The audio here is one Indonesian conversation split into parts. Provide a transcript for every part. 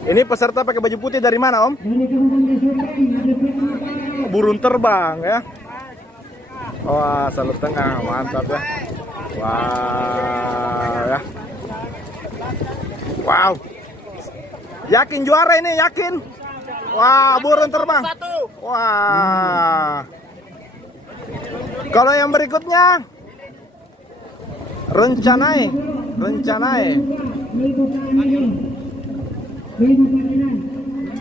Ini peserta pakai baju putih dari mana, Om? Burung terbang ya. Wah, Salur Tengah, mantap ya. Wah, ya. Wow. Yakin juara ini, yakin? Wah, burung terbang. Wah. Kalau yang berikutnya rencanai.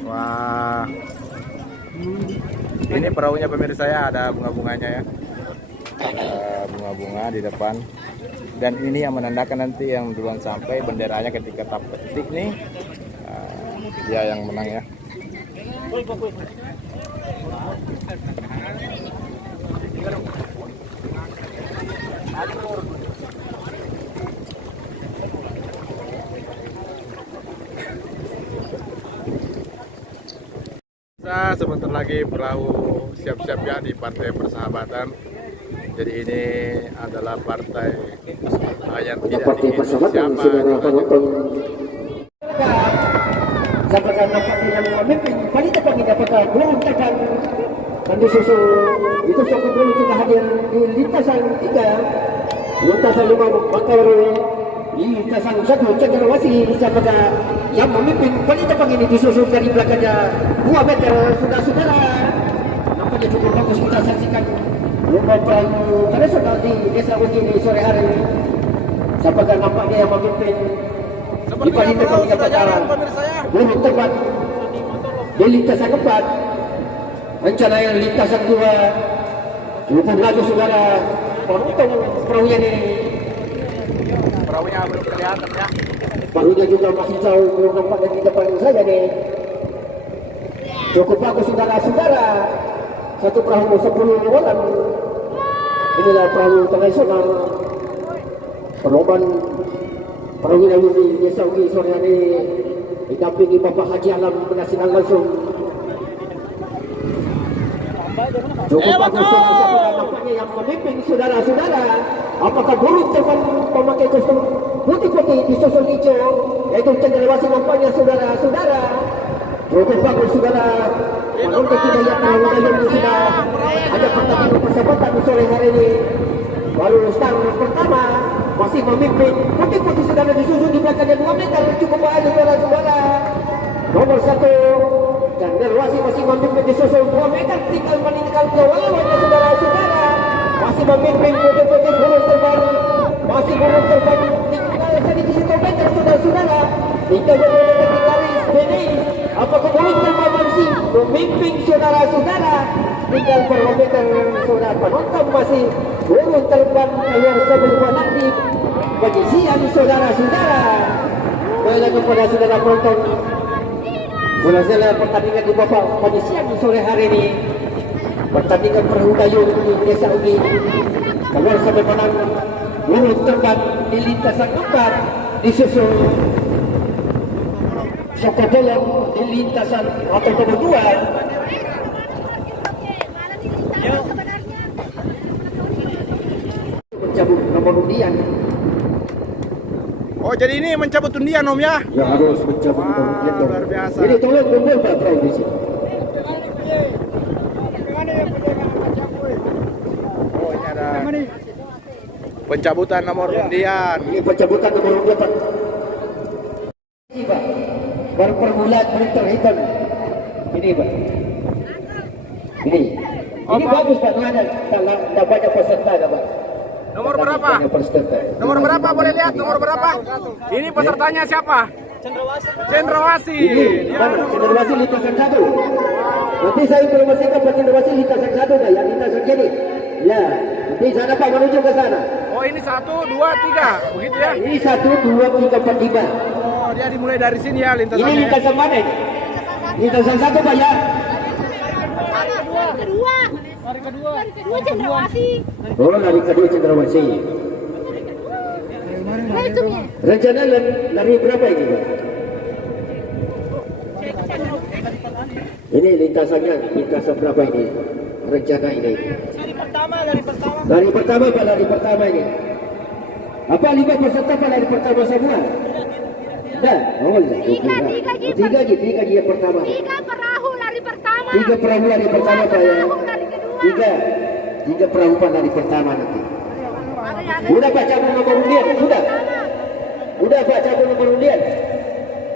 Wah. Ini perahunya pemirsa ya, ada bunga-bunganya ya. Bunga-bunga di depan. Dan ini yang menandakan nanti yang duluan sampai benderanya ketika tap petik nih. Dia yang menang ya. Sebentar lagi perahu siap-siap ya di Partai Persahabatan. Jadi ini adalah partai yang tidak dihitung siapa. Sampaikan nampaknya yang memimpin wanita kami dapatkan belum tekan dan disusul itu satu belum juga hadir di lintasan 3, lintasan 5 Bangkaru, lintasan 1 Cendrawasih. Sampaikan yang memimpin wanita kami ini disusul dari belakangnya 2 meter saudara-saudara. Nampaknya cukup bagus kita saksikan lomba perahu tradisional di Desa Uji di sore hari. Sampaikan nampaknya yang memimpin di wanita kami dapatkan belum tepat di lintasan 4, rencana yang lintasan 2 cukup laju saudara. Penonton perahunya ini, Perahunya belum kelihatan ya. perahunya juga masih jauh belum nampak di depan saja nih. Cukup bagus saudara-saudara, satu perahu 10 orang. Inilah perahu tradisional perlombaan perahu yang di Desa Ugi sore hari didampingi Bapak Haji Alam menyaksikan langsung. Cukup bagus saudara-saudara, nampaknya yang memimpin saudara-saudara. Apakah burung terbang pemakai kostum putih-putih disusul hijau, yaitu Cendrawasih nampaknya saudara-saudara. Cukup bagus saudara. Menurut kita lihat perahu sudah ada pertandingan persahabatan di sore hari ini. Baru start pertama masih memimpin putih-putih saudara disusul di belakangnya 2 meter. Cukup baik saudara-saudara. Nomor 1 Cendrawasih masih memimpin disusul 2 meter, tinggal meninggal ke lawannya saudara-saudara. Masih memimpin putih-putih burung terbang, masih burung terbang tinggal sedikit 1 meter saudara-saudara. Tinggal di garis finish. Apakah burung terbang masih memimpin saudara-saudara? Tinggal barometer saudara penonton masih burung terbang keluar sebelum nanti penyisian saudara-saudara. Kembali kepada saudara penonton, selesai pertandingan di babak penyisian di sore hari ini. Pertandingan perahu dayung di Desa Ugi keluar sampai menang burung terbang di lintasan 4, disusul Sokobolong di lintasan atau nomor 2. Mencabut nomor undian. Oh, jadi ini mencabut undian, Om ya? Ya harus mencabut nomor undian. Luar biasa. Ini tolong kumpul Pak perahu di sini. Oh, ini ada pencabutan nomor undian. Ini pencabutan nomor undian Pak. Ini Pak, baru permulaan terhitung. Ini Pak. Ini bagus Pak, ada banyak peserta ada Pak. Nomor berapa? Nomor berapa? Boleh lihat nomor berapa? Ini pesertanya siapa? Cendrawasih. Cendrawasih lintasan 1. Nanti saya informasikan Pak Cendrawasih lintasan 1 dah, yang lintasan kiri. Ya, nanti sana Pak menuju ke sana. Oh, ini 1, 2, 3, begitu ya? Ini 1, 2, 3, 4, 5. Oh, dia dimulai dari sini ya lintasannya. Ini lintasan mana ini? Lintasan 1 Pak ya? Lari kedua Cendrawasih. Oh, lari kedua Cendrawasih. Rencana lari berapa ini Pak? Ini lintasannya, lintasan berapa ini? Rencana ini. Lari pertama Pak, lari pertama ini. Apa 5 peserta Pak lari pertama semua? Dah, oh iya. Tiga yang pertama. 3 perahu lari pertama. 3 perahu lari pertama Pak ya. Perahu lari kedua. 3 perahu Pak lari pertama nanti. Udah Pak cabut nomor undian, sudah. Udah Pak cabut nomor undian.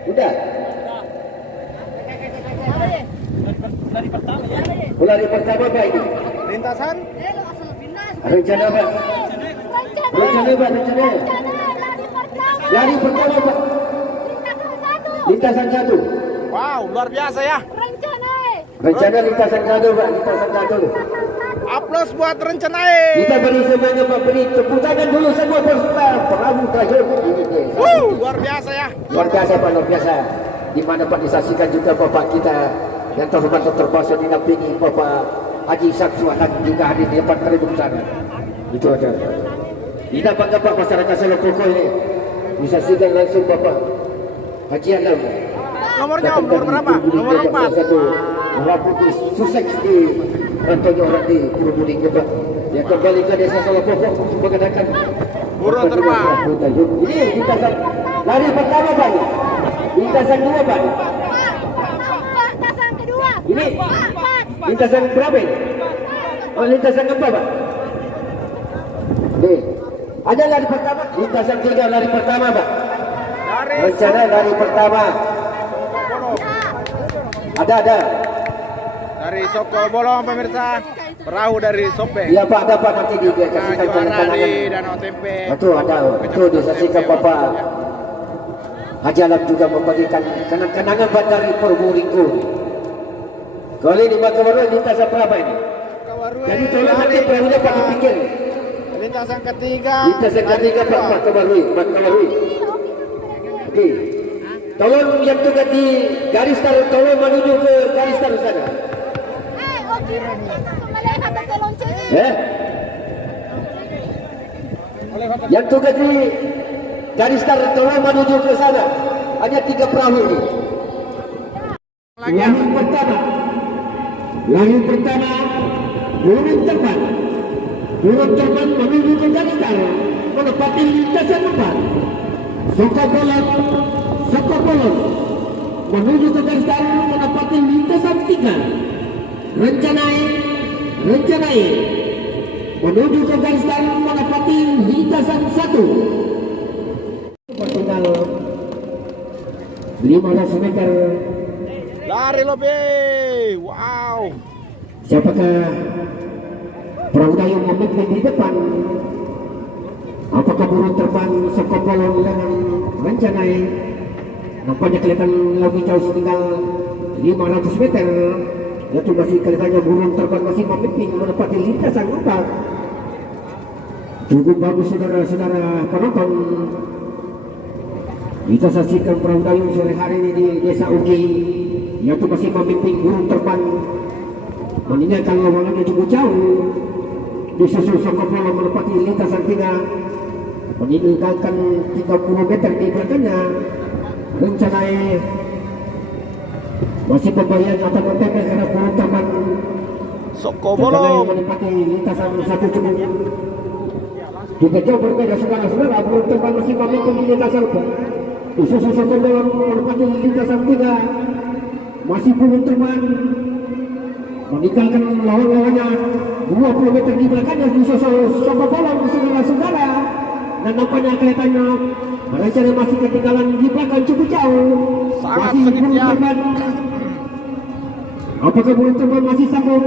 Udah. Lari pertama Pak ini. Lintasan Rencana Pak. Rencana Pak, rencana. Lari pertama Pak. Lintasan 1. wow, luar biasa ya. Rencana lintasan 1 Pak, lintasan 1. Aplaus buat rencana. Kita beri semuanya Pak, beri tepuk tangan dulu semua peserta perahu terakhir ini deh. Luar biasa ya. Luar biasa Pak, luar biasa. Di mana Pak disaksikan juga Bapak kita yang terhormat Dr. Baso dinampingi Bapak Haji Syamsu akan juga hadir di depan tribun sana. Itu aja. Kita bangga Pak masyarakat Selokoko ini disaksikan langsung Bapak Haji Alam. Nomornya Om, nomor berapa? Nomor 4. Satu orang putih sukses di rantaunya orang di Purwodadi Pak. Yang kembali ke desa Selokoko mengadakan Burung terbang. Ini lintasan lari pertama Pak. Lintasan 2 Pak. Lintasan kedua. Ini lintasan berapa ini? Oh, lintasan keempat Pak. Nih, ada lari pertama. Lintasan 3 lari pertama Pak. Dari Rencana lari pertama. Ada. dari Soko Bolong pemirsa. Perahu dari Sope. Iya Pak, ada Pak nanti Nah, dikasihkan juara kenangan. di Danau Tempe. Itu ada. Itu disaksikan Bapak Haji Alam juga membagikan kenangan Pak dari Purwodadi. Kali ini Pak Kawarui lintasan berapa ini? Jadi tolong nanti perahunya Pak dipikir. Lintasan ketiga. Lintasan ketiga Pak Kawarui. Oke. Tolong yang tugas di garis taruh, tolong menuju ke garis taruh sana. Yang tugas di garis taruh, tolong menuju ke sana. Hanya 3 perahu ini. Yang pertama, burung terbang. Burung terbang menuju ke garis taruh, menepati lintasan 4. Soko bolong menuju ke garis taruh, menepati lintasan 3. Rencanai menuju ke garis taruh, menepati lintasan 1. Tinggal 500 meter. Lari lebih. Wow. Siapakah perahu dayung memimpin di depan? Apakah burung terbang Soko bolong dengan Rencanai? Nampaknya kelihatan lagi jauh tinggal 500 meter. Itu masih kelihatannya burung terbang masih memimpin menepati lintasan 4. Cukup bagus saudara-saudara penonton. Kita saksikan perahu dayung sore hari ini di Desa Ugi, yaitu masih memimpin burung terbang meninggalkan lawangannya cukup jauh. Disusul Soko bolong menepati lintasan 3, meninggalkan 30 meter di belakangnya. Rencanai masih pembagian atau menempel karena burung terbang Soko Bolong menempati lintasan 1 cukup. Juga jauh berbeda saudara-saudara, burung terbang masih memimpin di lintasan 4. Disusul Soko bolong menempati lintasan 3, masih burung terbang meninggalkan lawan-lawannya 20 meter di belakangnya. Disusul Soko bolong saudara-saudara, dan nampaknya kelihatannya Rencana masih ketinggalan di belakang cukup jauh. Sangat masih sedikit ya. Apakah burung terbang masih sambung?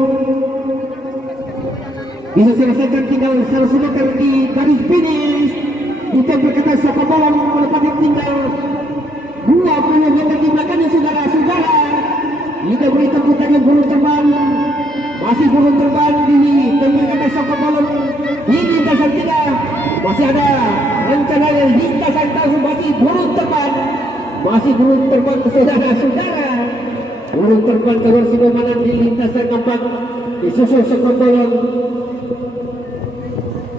Bisa selesaikan tinggal 100 meter di garis finish. Kita berkata Soko bolong menepati tinggal 20 meter di belakangnya saudara-saudara. Kita beri tepuk tangan burung terbang. Masih burung terbang di berkata Soko bolong di lintasan 3. Masih ada rencana yang lintasan tahu masih burung terbang. Masih burung terbang saudara-saudara. Burung terbang keluar Sidomanan di lintasan 4. Disusul Soko bolong.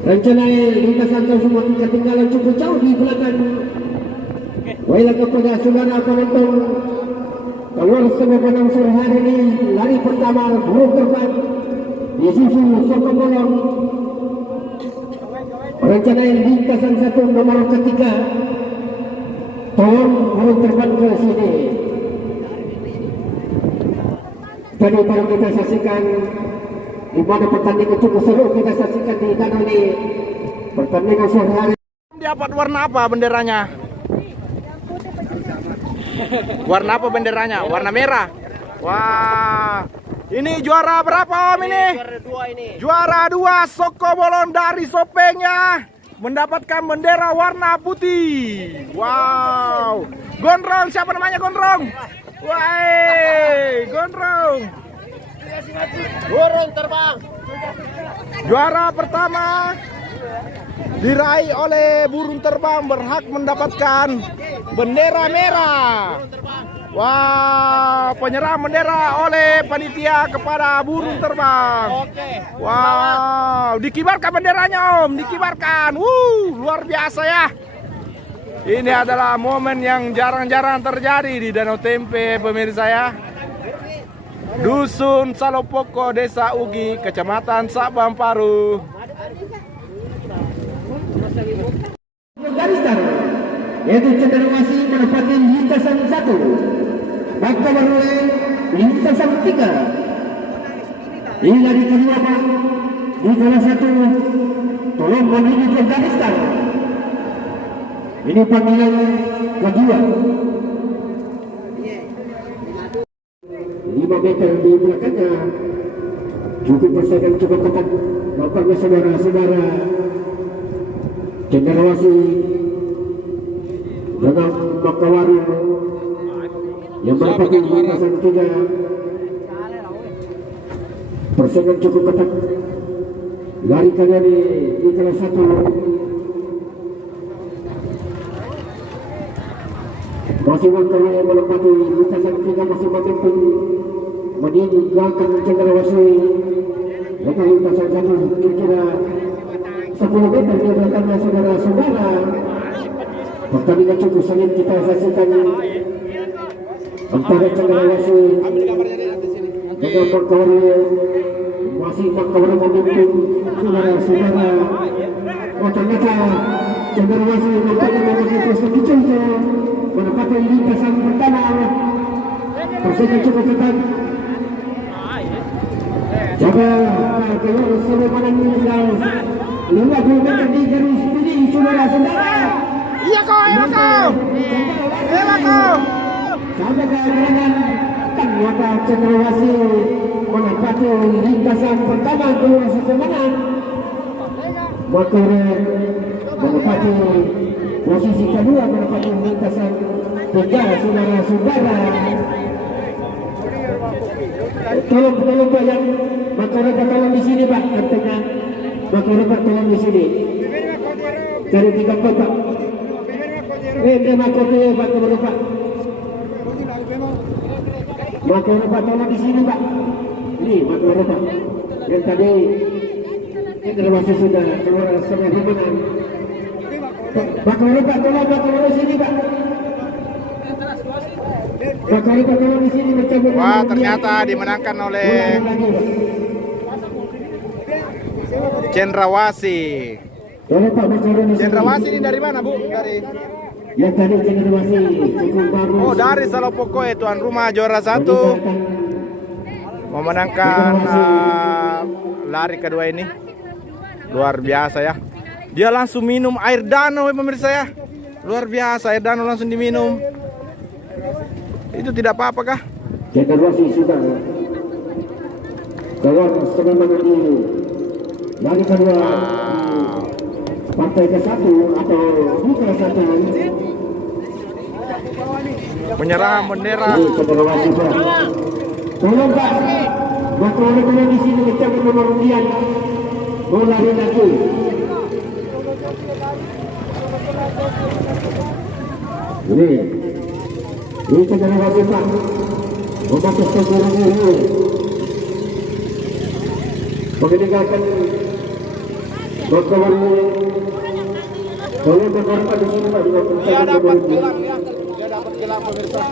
Rencana lintasan tahu semua ketinggalan cukup jauh di belakang. Baiklah kepada saudara penonton, keluar semua penonton sore hari ini lari pertama burung terbang disusul Soko bolong. Rencana lintasan 1 nomor ketiga, tolong burung terbang ke sini. Tadi baru kita saksikan di mana pertandingan cukup seru kita saksikan di danau ini. Pertandingan sore hari. Dapat warna apa benderanya? Warna apa benderanya? Warna merah. Wah, ini juara berapa Om ini? Juara 2 ini. Juara 2 Soko Bolon dari Sopengnya mendapatkan bendera warna putih. Wow. Gondrong, siapa namanya Gondrong? Wah, Gondrong. Burung terbang. Juara pertama diraih oleh burung terbang, berhak mendapatkan bendera merah. Wah, penyerahan bendera oleh panitia kepada burung terbang. Wow, dikibarkan benderanya Om, dikibarkan. Luar biasa ya. Ini adalah momen yang jarang-jarang terjadi di Danau Tempe, pemirsa ya. Dusun Salopoko, Desa Ugi, Kecamatan Sabamparu. Garis start, yaitu Cendrawasih menempati lintasan 1, Bangka Barule lintasan 3. Ini lari kedua Pak, di kelas 1 tolong menuju ke garis start. Ini panggilan kedua. 5 meter di belakangnya, cukup persaingan cukup ketat. Nampaknya saudara-saudara Cendrawasih dengan Makawaru yang merupakan lintasan 3. Persaingan cukup ketat. Lari kalian di kelas 1. Masih Makawaru yang menempati lintasan 3, masih memimpin meninggalkan Cendrawasih dengan lintasan 1 kira-kira 10 meter di belakangnya saudara-saudara. Pertandingan cukup sengit kita saksikan antara Cendrawasih dengan Makawaru. Masih Makawaru memimpin saudara-saudara. Oh ternyata Cendrawasih nampaknya memiliki posisi kecil menempati lintasan pertama. Persaingan cukup ketat. Jaga keluar sebagaimana tinggal 50 meter di garis finish saudara-saudara. Iya kau. Sampai ke gerangan ternyata Cendrawasih menempati lintasan pertama keluar kemenangan. Makawaru menempati posisi kedua menempati lintasan 3 saudara-saudara. Tolong Pak yang Makawaru tolong di sini Pak, katanya Makawaru tolong di sini. Cari 3 Pak. Makawaru Pak tolong Pak. Makawaru Pak tolong di sini Pak. Ini Makawaru Pak. Yang tadi Cendrawasih sudah keluar setengah kemenangan. Makawaru Pak tolong di sini Pak. Di sini mencabut. Wah, ternyata dimenangkan oleh Cendrawasih. Cendrawasih ini dari mana Bu? Dari yang tadi Cendrawasih cukup bagus. Oh, dari Salopoko ya, tuan rumah juara 1. Memenangkan lari kedua ini. Luar biasa ya. Dia langsung minum air danau ya pemirsa ya. Luar biasa, air danau langsung diminum. Itu tidak apa-apa kah? Cendrawasih sudah keluar setengah menit lari kedua partai ke-1 atau bukan 1. Penyerahan bendera. Cendrawasih Pak. Tolong Pak. Makawaru di sini mencabut nomor undian. Mau lari lagi. Ini Cendrawasih Pak. Memakai segera dulu. Meninggalkan Makawaru. Tolong Makawaru di sini Pak. Dia dapat gelang ya. Dia dapat gelang pemirsa.